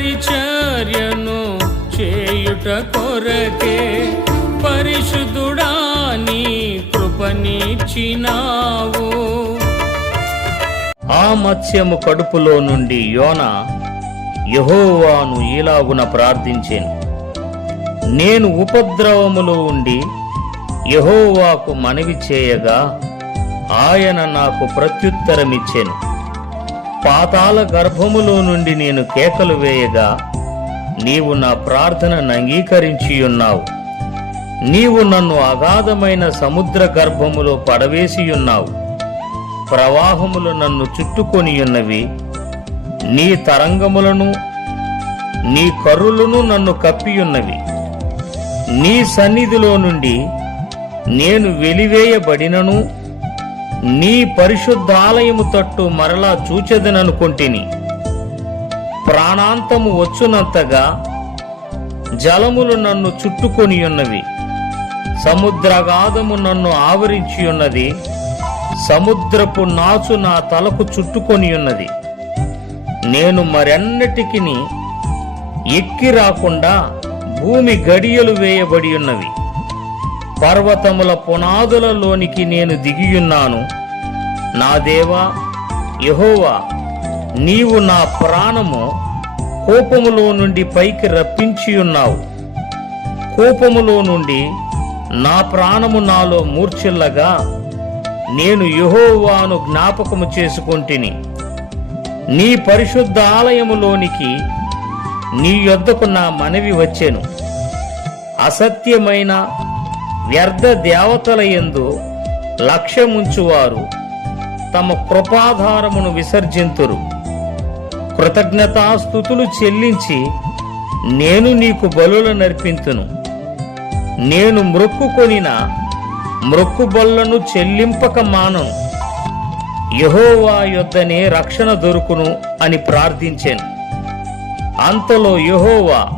పరిచర్యను చేయుట కొరకే పరిశుద్ధుడా నీ కృపనిచ్చినావు. ఆ మత్స్యము కడుపులో నుండి యోన యహోవాను ఈలాగున ప్రార్థించాను. నేను ఉపద్రవములో ఉండి యహోవాకు మనవి చేయగా ఆయన నాకు ప్రత్యుత్తరమిచ్చాను. పాతాల గర్భములో నుండి నేను కేకలు వేయగా నీవు నా ప్రార్థనను అంగీకరించియున్నావు నీవు నన్ను అగాధమైన సముద్ర గర్భములో పడవేసియున్నావు. ప్రవాహములు నన్ను చుట్టుకొనియున్నవి. నీ తరంగములను నీ కర్రులను నన్ను కప్పియున్నవి. నీ సన్నిధిలో నుండి నేను వెలివేయబడినను నీ పరిశుద్ధాలయము తట్టు మరలా చూచెదననుకొంటిని. ప్రాణాంతము వచ్చునంతగా జలములు నన్ను చుట్టుకొని ఉన్నవి సముద్రగాధము నన్ను ఆవరించి ఉన్నది సముద్రపు నాచు నా తలకు చుట్టుకొని ఉన్నది నేను మరెన్నటికి ఎక్కి రాకుండా భూమి గడియలు వేయబడి ఉన్నవి పర్వతముల పునాదులలోనికి నేను దిగియున్నాను. నా దేవా యహోవా నీవు నా ప్రాణము కోపములో నుండి పైకి రప్పించియున్నావు. కోపములో నుండి నా ప్రాణము నాలో మూర్ఛిల్లగా నేను యహోవాను జ్ఞాపకము చేసుకొంటిని. నీ పరిశుద్ధ ఆలయములోనికి నీ యొద్దకు నా మనవి వచ్చెను. అసత్యమైన వ్యర్థ దేవతల ఎందు లక్ష్యముంచువారు తమ కృపాధారమును విసర్జింతురు. కృతజ్ఞతాస్థుతులు చెల్లించి నేను నీకు బలులు నర్పింతును. నేను మ్రొక్కుకొనిన మ్రొక్కుబొల్లను చెల్లింపక మానను యహోవా యొద్దనే రక్షణ దొరుకును అని ప్రార్థించాను. అంతలో యహోవా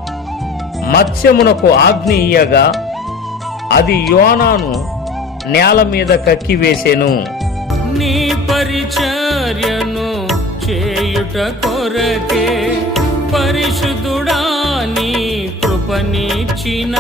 మత్స్యమునకు ఆజ్ఞ ఇయ్యగా అది యోనాను నేల మీద కక్కివేసెను నీ పరిచర్యను చేయుట కొరకే పరిశుద్ధుడా నీ కృపనిచ్చినావు.